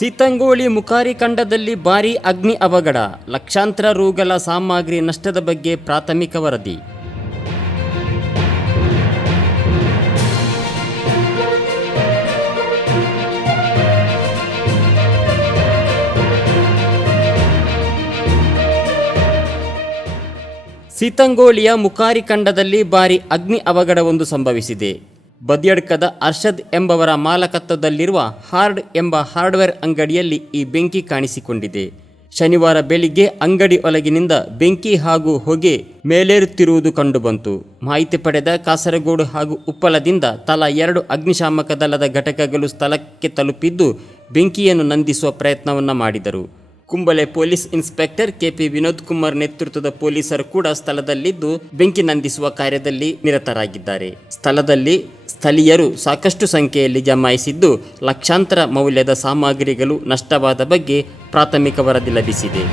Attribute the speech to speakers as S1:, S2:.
S1: ಸೀತಂಗೋಳಿ ಮುಖಾರಿ ಖಂಡದಲ್ಲಿ ಭಾರೀ ಅಗ್ನಿ ಅವಘಡ. ಲಕ್ಷಾಂತರ ರೂಗಳ ಸಾಮಗ್ರಿ ನಷ್ಟದ ಬಗ್ಗೆ ಪ್ರಾಥಮಿಕ ವರದಿ. ಸೀತಂಗೋಳಿಯ ಮುಖಾರಿ ಖಂಡದಲ್ಲಿ ಭಾರೀ ಅಗ್ನಿ ಅವಘಡವೊಂದು ಸಂಭವಿಸಿದೆ. ಬದಿಯಡ್ಕದ ಅರ್ಷದ್ ಎಂಬವರ ಮಾಲಕತ್ವದಲ್ಲಿರುವ ಹಾರ್ಡ್ ಎಂಬ ಹಾರ್ಡ್ವೇರ್ ಅಂಗಡಿಯಲ್ಲಿ ಈ ಬೆಂಕಿ ಕಾಣಿಸಿಕೊಂಡಿದೆ. ಶನಿವಾರ ಬೆಳಿಗ್ಗೆ ಅಂಗಡಿ ಒಳಗಿನಿಂದ ಬೆಂಕಿ ಹಾಗೂ ಹೊಗೆ ಮೇಲೇರುತ್ತಿರುವುದು ಕಂಡುಬಂತು. ಮಾಹಿತಿ ಪಡೆದ ಕಾಸರಗೋಡು ಹಾಗೂ ಉಪ್ಪಳದಿಂದ ತಲಾ ಎರಡು ಅಗ್ನಿಶಾಮಕ ದಳದ ಘಟಕಗಳು ಸ್ಥಳಕ್ಕೆ ತಲುಪಿದ್ದು ಬೆಂಕಿಯನ್ನು ನಂದಿಸುವ ಪ್ರಯತ್ನವನ್ನು ಮಾಡಿದರು. Kumble police inspector KP Vinod Kumar ನೇತೃತ್ವದ ಪೊಲೀಸರು ಕೂಡ ಸ್ಥಳದಲ್ಲಿದ್ದು ಬೆಂಕಿ ನಂದಿಸುವ ಕಾರ್ಯದಲ್ಲಿ ನಿರತರಾಗಿದ್ದಾರೆ. ಸ್ಥಳದಲ್ಲಿ ಸ್ಥಳೀಯರು ಸಾಕಷ್ಟು ಸಂಖ್ಯೆಯಲ್ಲಿ ಜಮಾಯಿಸಿದ್ದು ಲಕ್ಷಾಂತರ ಮೌಲ್ಯದ ಸಾಮಗ್ರಿಗಳು ನಷ್ಟವಾದ ಬಗ್ಗೆ ಪ್ರಾಥಮಿಕ ವರದಿ ಲಭಿಸಿದೆ.